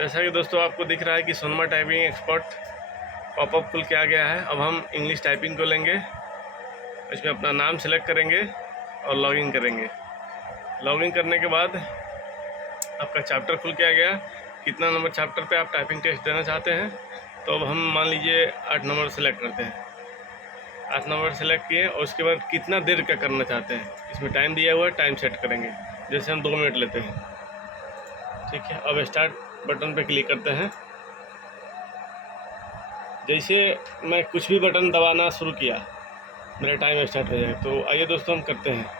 जैसा कि दोस्तों आपको दिख रहा है कि सोनमा टाइपिंग एक्सपर्ट पॉपअप खुल के आ गया है। अब हम इंग्लिश टाइपिंग को लेंगे, इसमें अपना नाम सेलेक्ट करेंगे और लॉगिन करेंगे। लॉगिन करने के बाद आपका चैप्टर खुल के आ गया। कितना नंबर चैप्टर पे आप टाइपिंग टेस्ट देना चाहते हैं, तो अब हम मान लीजिए 8 नंबर सेलेक्ट करते हैं। 8 नंबर सेलेक्ट किए और उसके बाद कितना देर का करना चाहते हैं, इसमें टाइम दिया हुआ है, टाइम सेट करेंगे। जैसे हम 2 मिनट लेते हैं, ठीक है। अब स्टार्ट बटन पे क्लिक करते हैं। जैसे मैं कुछ भी बटन दबाना शुरू किया, मेरा टाइम स्टार्ट हो जाएगा। तो आइए दोस्तों हम करते हैं।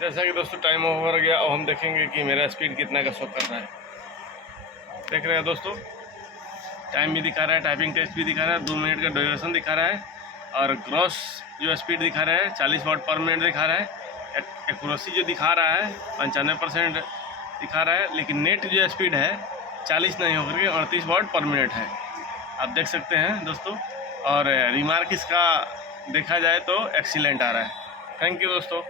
जैसा कि दोस्तों टाइम ओवर गया, अब हम देखेंगे कि मेरा स्पीड कितना का शो कर रहा है। देख रहे हैं दोस्तों, टाइम भी दिखा रहा है, टाइपिंग टेस्ट भी दिखा रहा है, 2 मिनट का ड्यूरेशन दिखा रहा है और ग्रॉस जो स्पीड दिखा रहा है 40 वर्ड पर मिनट दिखा रहा है। एक्यूरेसी जो दिखा रहा है 95% दिखा रहा है, लेकिन नेट जो स्पीड है 40 नहीं होकर के 38 वर्ड पर मिनट है। आप देख सकते हैं दोस्तों। और रिमार्क इसका देखा जाए तो एक्सीलेंट आ रहा है। थैंक यू दोस्तों।